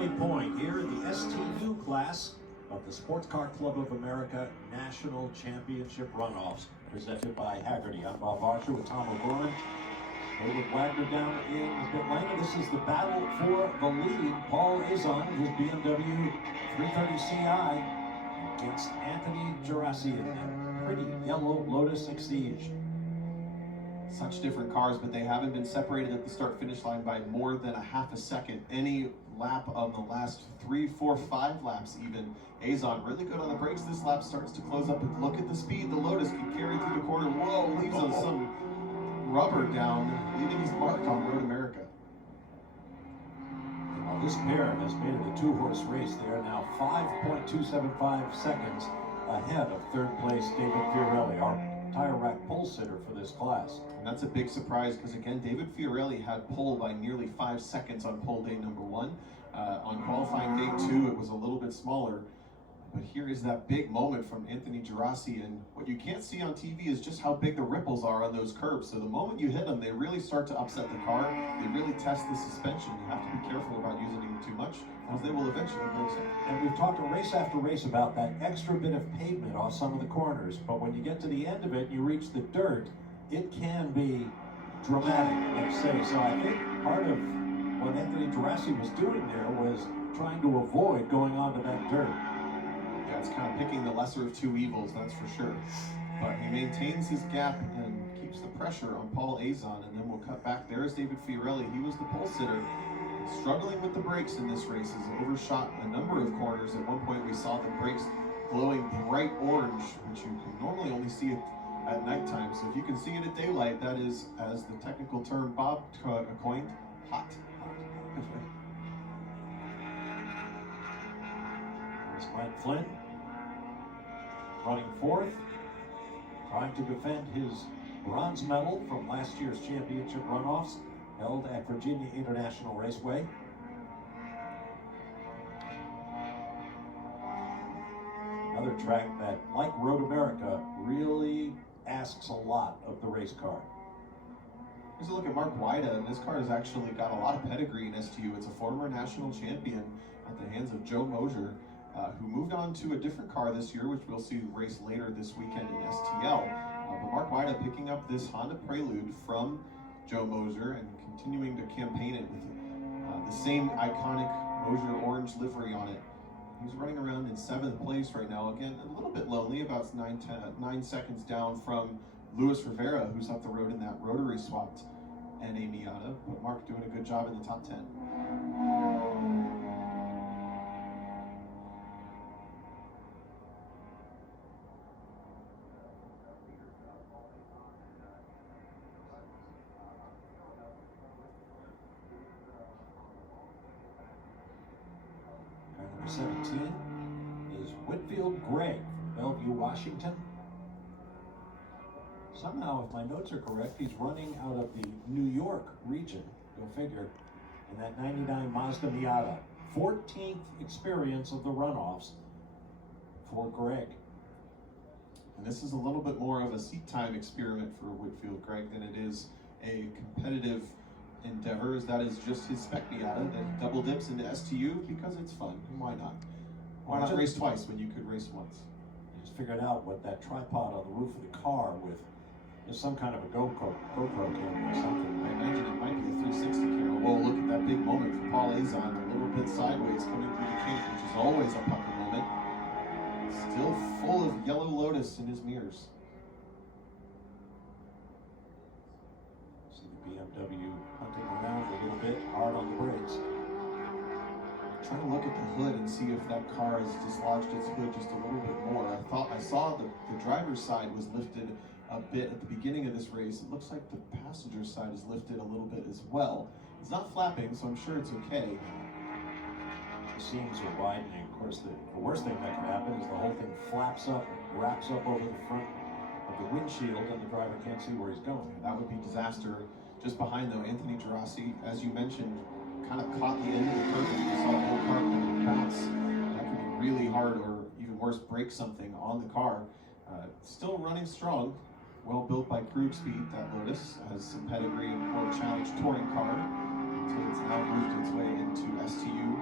Point here in the STU class of the Sports Car Club of America National Championship Runoffs, presented by Haggerty. I'm Bob Archer with Tom O'Gorman. David Wagner down in the pit lane. This is the battle for the lead. Paul Azon in his BMW 330ci against Anthony Gerasi in that pretty yellow Lotus Exige. Such different cars, but they haven't been separated at the start-finish line by more than a half a second. Any lap of the last 3, 4, 5 laps even. Azon really good on the brakes. This lap starts to close up, and look at the speed. The Lotus can carry through the corner. Whoa, leaves on some rubber down, leaving his mark on Road America. Well, this pair has made it a two-horse race. They are now 5.275 seconds ahead of third place David Fiorelli, our tire rack pole sitter for this class. And that's a big surprise because, again, David Fiorelli had pole by nearly 5 seconds on pole day number 1. On qualifying day 2, it was a little bit smaller. But here is that big moment from Anthony Gerasi, and what you can't see on TV is just how big the ripples are on those curbs. So the moment you hit them, they really start to upset the car. They really test the suspension. You have to be careful about using them too much, because they will eventually break some. And we've talked race after race about that extra bit of pavement off some of the corners, but when you get to the end of it and you reach the dirt, it can be dramatic, let's say. So I think part of what Anthony Gerasi was doing there was trying to avoid going onto that dirt. Yeah, it's kind of picking the lesser of two evils, that's for sure. But he maintains his gap and keeps the pressure on Paul Azon, and then we'll cut back. There's David Fiorelli. He was the pole sitter, struggling with the brakes in this race. Has overshot a number of corners. At one point we saw the brakes glowing bright orange, which you can normally only see it at nighttime. So if you can see it at daylight, that is, as the technical term Bob coined, hot. There's Mike Flynn running fourth, trying to defend his bronze medal from last year's championship runoffs held at Virginia International Raceway. Another track that, like Road America, really asks a lot of the race car. Here's a look at Mark Wida, and this car has actually got a lot of pedigree in STU. It's a former national champion at the hands of Joe Mosier, who moved on to a different car this year, which we'll see race later this weekend in STL. But Mark Wida picking up this Honda Prelude from Joe Mosier and continuing to campaign it with the same iconic Mosier orange livery on it. He's running around in 7th place right now. Again, a little bit lonely, about 9 seconds down from Luis Rivera, who's up the road in that rotary swapped NA Miata. But Mark doing a good job in the top 10. Number 17 is Whitfield Gregg from Bellevue, Washington. Somehow, if my notes are correct, he's running out of the New York region, go figure, in that 99 Mazda Miata. 14th experience of the runoffs for Gregg. And this is a little bit more of a seat time experiment for Whitfield Gregg than it is a competitive endeavor, as that is just his spec Miata that he double dips into STU because it's fun. And why not? Why not race twice when you could race once? Just figured out what that tripod on the roof of the car with some kind of a GoPro camera or something. I imagine it might be a 360 camera. Whoa, look at that big moment for Paul Azon, a little bit sideways coming through the kink, which is always a pucker moment. Still full of yellow Lotus in his mirrors. See the BMW hunting around a little bit, hard on the brakes. Trying to look at the hood and see if that car has dislodged its hood just a little bit more. I saw the driver's side was lifted a bit at the beginning of this race. It looks like the passenger side is lifted a little bit as well. It's not flapping, so I'm sure it's okay. The seams are widening. Of course, the worst thing that could happen is the whole thing flaps up, wraps up over the front of the windshield, and the driver can't see where he's going. That would be disaster. Just behind, though, Anthony Gerasi, as you mentioned, kind of caught the end of the curve. You saw the whole car kind of bounce. That could be really hard, or even worse, break something on the car. Still running strong. Well built by Krug Speed, that Lotus has some pedigree, more challenged touring car until it's now moved its way into STU